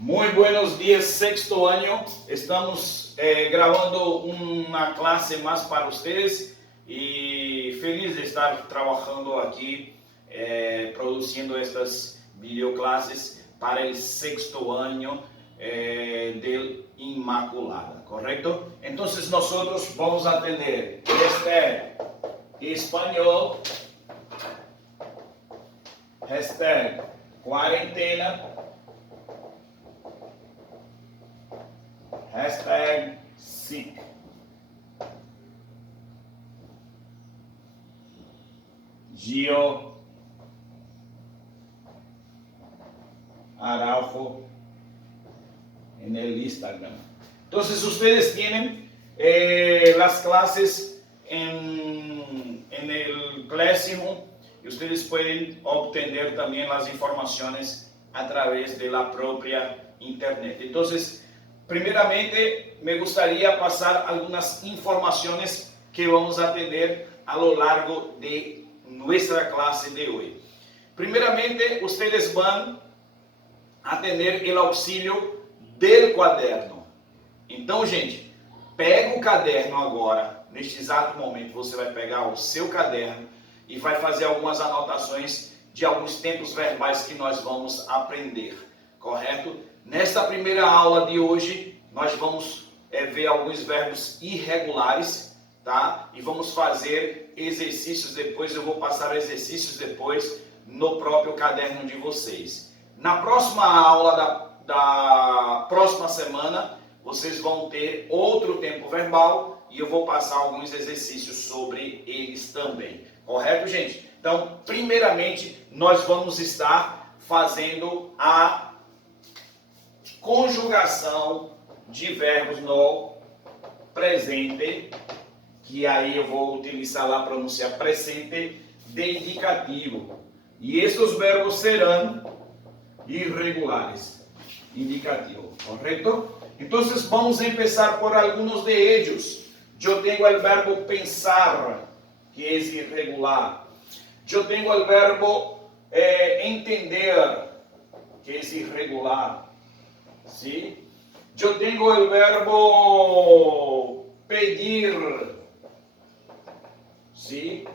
Muy buenos días, sexto año. Estamos grabando una clase más para ustedes y feliz de estar trabajando aquí, produciendo estas videoclases para el sexto año del Inmaculada, ¿correcto? Entonces nosotros vamos a tener español, cuarentena, #sick. Gio Araujo en el Instagram. Entonces ustedes tienen las clases en el Classroom y ustedes pueden obtener también las informaciones a través de la propia internet. Entonces, primeramente, me gustaría pasar algunas informaciones que vamos a tener a lo largo de nuestra clase de hoy. Primeramente, ustedes van a tener el auxílio del caderno. Então, gente, pega o caderno agora, neste exato momento, você vai pegar o seu caderno e vai fazer algumas anotações de alguns tempos verbais que nós vamos aprender, correto? Nesta primeira aula de hoje, nós vamos ver alguns verbos irregulares, tá? E vamos fazer exercícios depois, eu vou passar exercícios depois no próprio caderno de vocês. Na próxima aula da próxima semana, vocês vão ter outro tempo verbal e eu vou passar alguns exercícios sobre eles também, correto, gente? Então, primeiramente, nós vamos estar fazendo a conjugação de verbos no presente, que aí eu vou utilizar lá a pronúncia presente de indicativo. E estes verbos serão irregulares, indicativo, correto? Então, vamos começar por alguns de ellos. Eu tenho o verbo pensar, que é irregular. Eu tenho o verbo entender, que é irregular. ¿Sí? Eu tenho o verbo pedir. ¿Sí?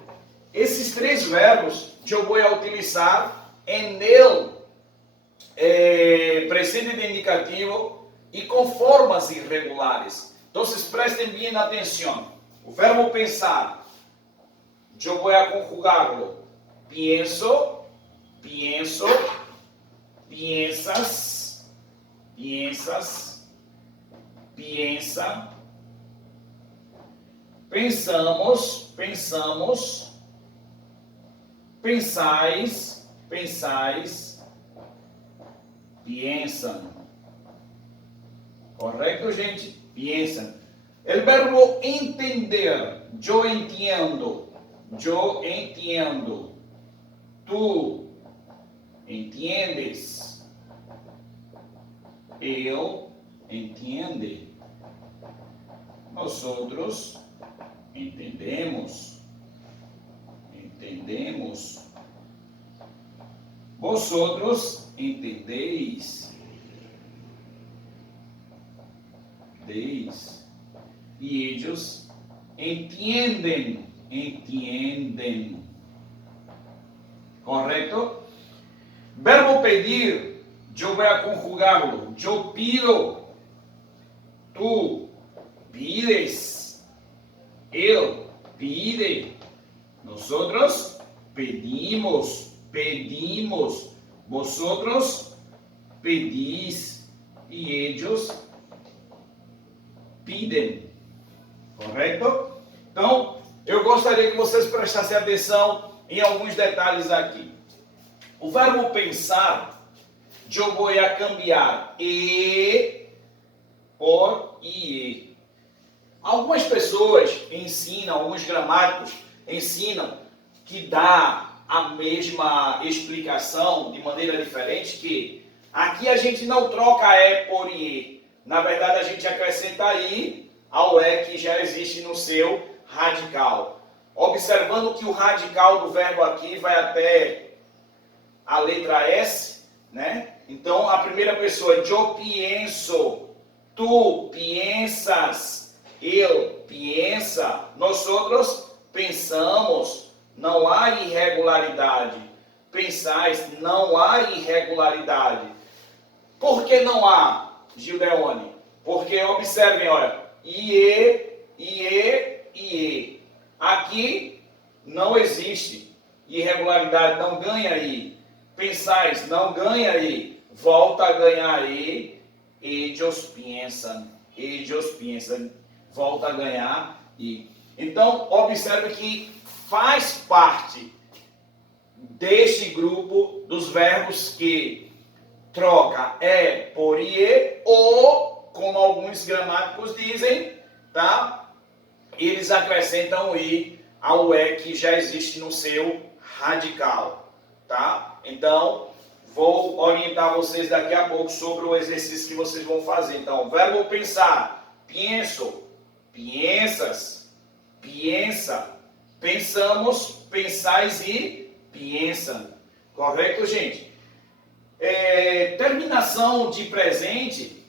Esses três verbos eu vou utilizar em presente de indicativo e com formas irregulares. Então, prestem bem atenção. O verbo pensar, eu vou conjugá-lo. Pienso, pienso, piensas, piensas, piensa. Pensamos, pensamos. Pensais, pensais. Piensan. Correto, gente? Piensan. O verbo entender. Eu entendo. Eu entendo. Tu entiendes. Eu entiende. Nosotros entendemos. Entendemos. Vosotros entendeis. Deis. E ellos entienden. Entienden. Correto? Verbo pedir, eu vou conjugá-lo. Eu pido. Tu pides. Ele pide. Nosotros pedimos. Pedimos. Vosotros pedís. E ellos pedem. Correto? Então, eu gostaria que vocês prestassem atenção em alguns detalhes aqui. O verbo pensar, eu vou cambiar e por ie. Algumas pessoas ensinam, alguns gramáticos ensinam que dá a mesma explicação de maneira diferente, que aqui a gente não troca e por ie. Na verdade, a gente acrescenta i ao e que já existe no seu radical. Observando que o radical do verbo aqui vai até a letra S, né? Então, a primeira pessoa, eu pienso, tu piensas, eu piensa, nós outros pensamos, não há irregularidade. Pensais, não há irregularidade. Por que não há, Gildeone? Porque, observem, olha, ie. Aqui não existe irregularidade, não ganha aí. Pensais, não ganha aí. Volta a ganhar aí. Ellos piensan. Volta a ganhar e. Então, observe que faz parte deste grupo dos verbos que troca é por ie ou, como alguns gramáticos dizem, tá? Eles acrescentam o i ao e que já existe no seu radical, tá? Então, vou orientar vocês daqui a pouco sobre o exercício que vocês vão fazer. Então, verbo pensar, pienso, piensas, piensa, pensamos, pensais e piensam. Correto, gente? Terminação de presente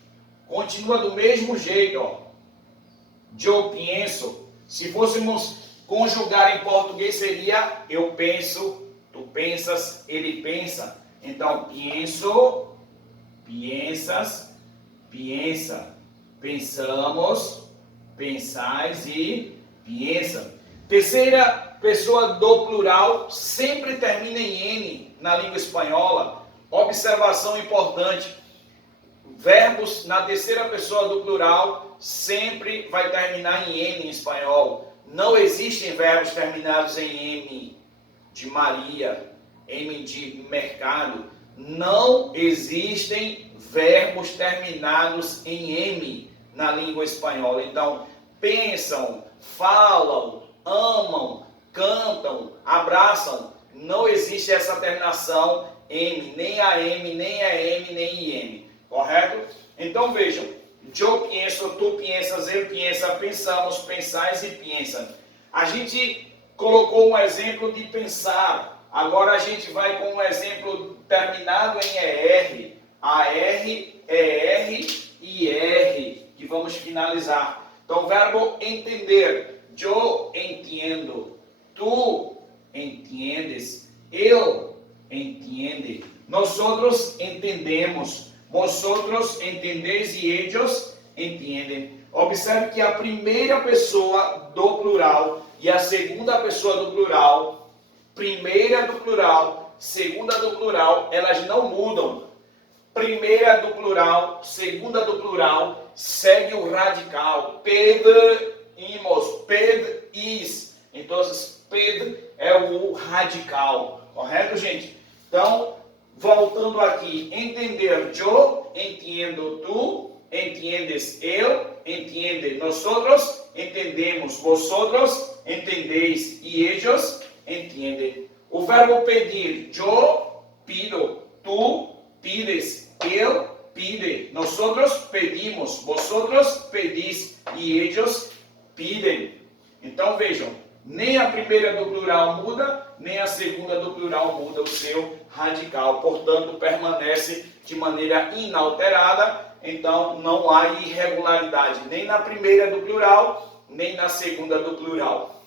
continua do mesmo jeito, ó. Eu penso. Se fôssemos conjugar em português seria eu penso, tu pensas, ele pensa. Então, penso, piensas, piensa. Pensamos, pensais e piensam. Terceira pessoa do plural sempre termina em N na língua espanhola. Observação importante, verbos na terceira pessoa do plural sempre vai terminar em N em espanhol. Não existem verbos terminados em M de Maria, M de mercado. Não existem verbos terminados em M na língua espanhola. Então, pensam, falam, amam, cantam, abraçam. Não existe essa terminação M, nem AM, nem AM, nem IM, correto? Então vejam, eu penso, tu piensas, ele pensa, pensamos, pensais e pensam. A gente colocou um exemplo de pensar, agora a gente vai com um exemplo terminado em ER, AR, ER e R, que vamos finalizar. Então, verbo entender, eu entendo, tu entiendes, eu entiende. Nosotros entendemos. Vosotros entendeis e ellos entendem. Observe que a primeira pessoa do plural e a segunda pessoa do plural, primeira do plural, segunda do plural, elas não mudam. Primeira do plural, segunda do plural, segue o radical. Pedimos, pedis. Então, ped é o radical. Correto, gente? Então, voltando aqui, entender, eu entendo, tu entiendes, eu entende, nosotros entendemos, vosotros entendeis e ellos entendem. O verbo pedir, eu pido, tu pides, eu pide, nosotros pedimos, vosotros pedis e ellos pidem. Então, vejam, nem a primeira do plural muda, nem a segunda do plural muda o seu radical. Portanto, permanece de maneira inalterada. Então, não há irregularidade nem na primeira do plural, nem na segunda do plural.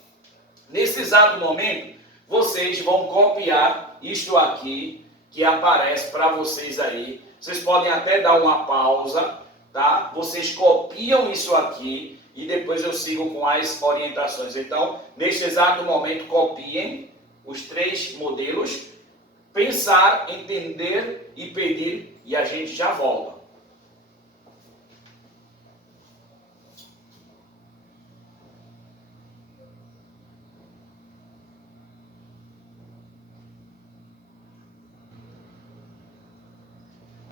Nesse exato momento, vocês vão copiar isto aqui que aparece para vocês aí. Vocês podem até dar uma pausa, tá? Vocês copiam isso aqui e depois eu sigo com as orientações. Então, neste exato momento, copiem os 3 modelos, pensar, entender e pedir, e a gente já volta.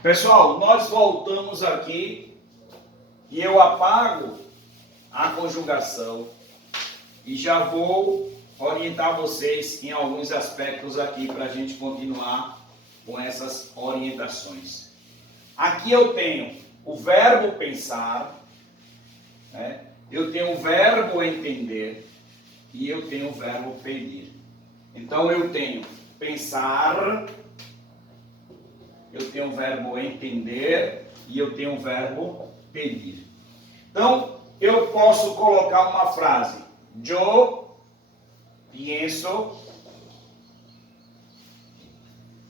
Pessoal, nós voltamos aqui e eu apago a conjugação e já vou orientar vocês em alguns aspectos aqui para a gente continuar com essas orientações. Aqui eu tenho o verbo pensar, né? Eu tenho o verbo entender e eu tenho o verbo pedir. Então eu tenho pensar, eu tenho o verbo entender e eu tenho o verbo pedir. Então, eu posso colocar uma frase. Yo pienso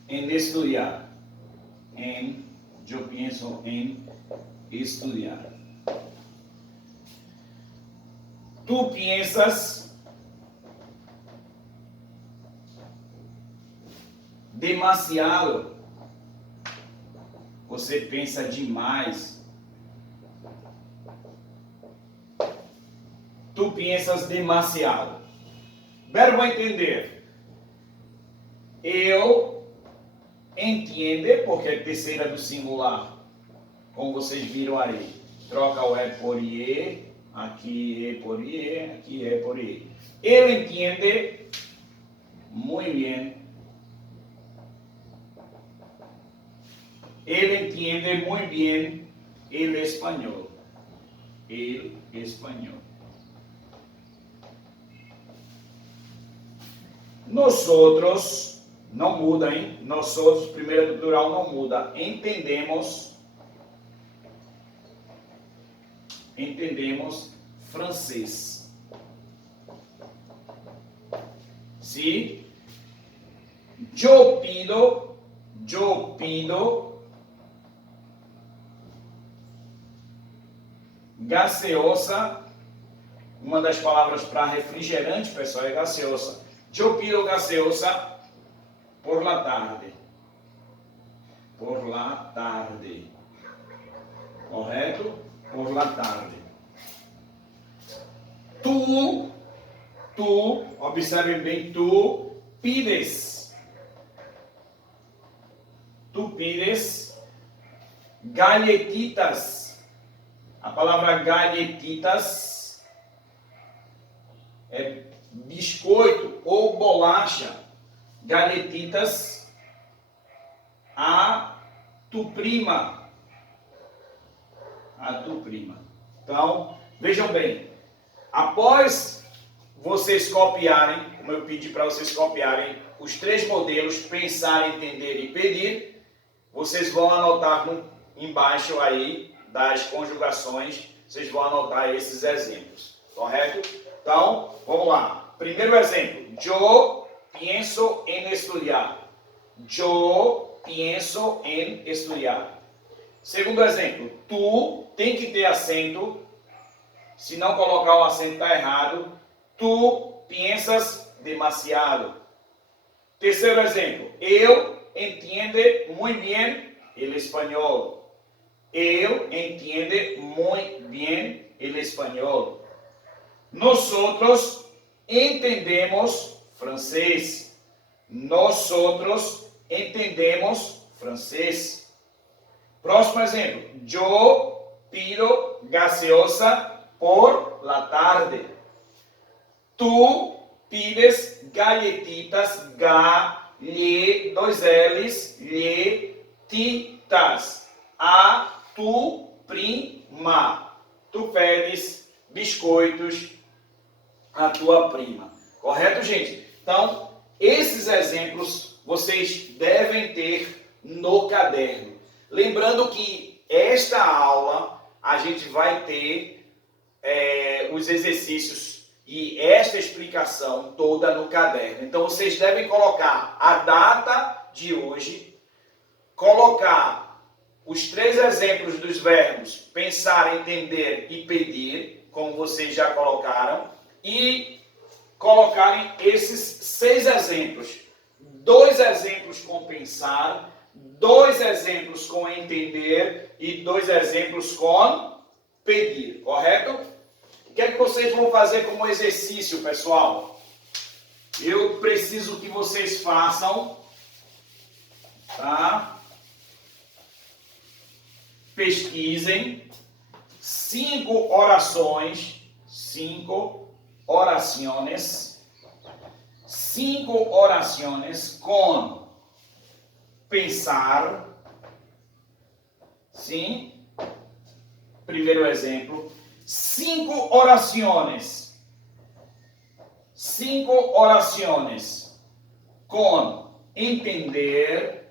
en estudiar. Yo pienso en estudiar. Tú piensas demasiado. Você pensa demais. Tu piensas demasiado. Verbo entender. Eu entende, porque é terceira do singular. Como vocês viram aí. Troca o é por ie. Aqui é por ie. Aqui é por ie. Ele entende muito bem. Ele entende muito bem o espanhol. El espanhol. Nosotros, não muda, hein? Nosotros, primeira do plural não muda. Entendemos francês. Sim? Yo pido gaseosa. Uma das palavras para refrigerante, pessoal, é gaseosa. Yo pido gaseosa por la tarde. Por la tarde. Correto? Por la tarde. Tu, observem bem, tu pides. Tu pides galletitas. A palavra galletitas é biscoito ou bolacha. Galletitas a tu prima. A tu prima. Então, vejam bem. Após vocês copiarem, como eu pedi para vocês copiarem, os três modelos, pensar, entender e pedir, vocês vão anotar embaixo aí das conjugações, vocês vão anotar esses exemplos, correto? Então, vamos lá. Primeiro exemplo. Yo pienso en estudiar. Yo pienso en estudiar. Segundo exemplo. Tu tem que ter acento. Se não colocar o acento está errado. Tu piensas demasiado. Terceiro exemplo. Eu entiende muito bem el espanhol. Eu entiende muito bem el espanhol. Nosotros entendemos francês. Nosotros entendemos francês. Próximo exemplo. Yo pido gaseosa por la tarde. Tu pides galletitas, dois L's, titas, a tu prima. Tu pedes biscoitos a tua prima. Correto, gente? Então, esses exemplos vocês devem ter no caderno. Lembrando que esta aula a gente vai ter os exercícios e esta explicação toda no caderno. Então, vocês devem colocar a data de hoje, colocar os três exemplos dos verbos pensar, entender e pedir, como vocês já colocaram, e colocarem esses 6 exemplos. 2 exemplos com pensar, 2 exemplos com entender e 2 exemplos com pedir, correto? O que é que vocês vão fazer como exercício, pessoal? Eu preciso que vocês façam, tá? Pesquisem 5 orações, 5 oraciones com pensar, sim? Primeiro exemplo, 5 oraciones com entender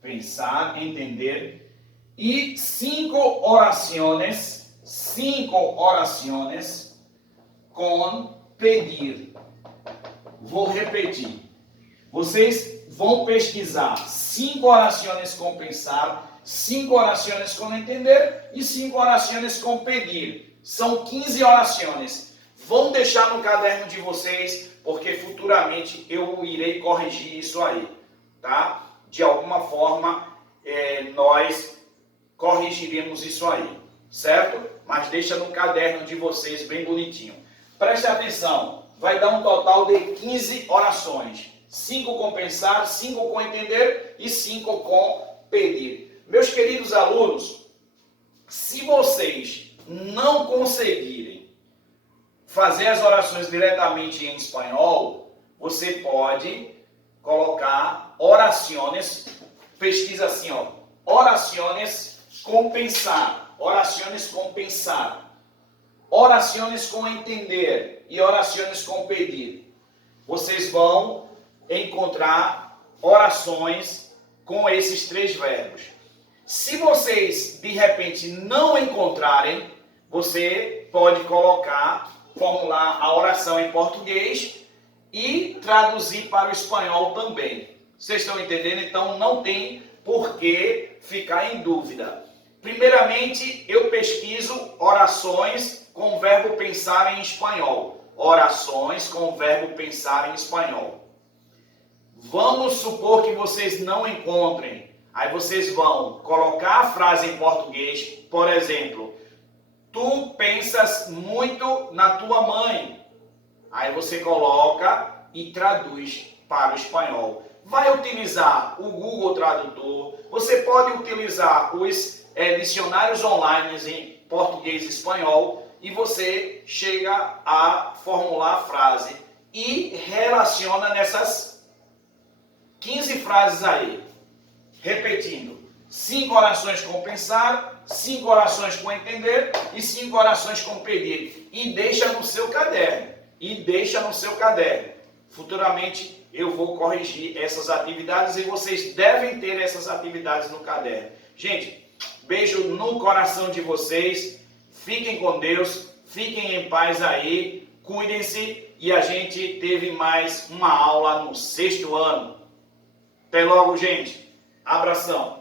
pensar, entender, e 5 orações com pedir. Vou repetir. Vocês vão pesquisar 5 orações com pensar, 5 orações com entender e 5 orações com pedir. São 15 orações. Vão deixar no caderno de vocês, porque futuramente eu irei corrigir isso aí, tá? De alguma forma, nós corrigiremos isso aí, certo? Mas deixa no caderno de vocês bem bonitinho. Preste atenção, vai dar um total de 15 orações. 5 com pensar, 5 com entender e 5 com pedir. Meus queridos alunos, se vocês não conseguirem fazer as orações diretamente em espanhol, você pode colocar orações, pesquisa assim, ó, orações com pensar, orações com pensar, orações com entender e orações com pedir. Vocês vão encontrar orações com esses 3 verbos. Se vocês de repente não encontrarem, você pode colocar, formular a oração em português e traduzir para o espanhol também. Vocês estão entendendo? Então não tem por que ficar em dúvida. Primeiramente, eu pesquiso orações com o verbo pensar em espanhol. Orações com o verbo pensar em espanhol. Vamos supor que vocês não encontrem. Aí vocês vão colocar a frase em português, por exemplo, tu pensas muito na tua mãe. Aí você coloca e traduz para o espanhol. Vai utilizar o Google Tradutor, você pode utilizar os dicionários online em português e espanhol e você chega a formular a frase e relaciona nessas 15 frases aí. Repetindo, 5 orações com pensar, 5 orações com entender e 5 orações com pedir. E deixa no seu caderno. Futuramente eu vou corrigir essas atividades e vocês devem ter essas atividades no caderno. Gente, beijo no coração de vocês. Fiquem com Deus, fiquem em paz aí, cuidem-se e a gente teve mais uma aula no 6º ano. Até logo, gente. Abração.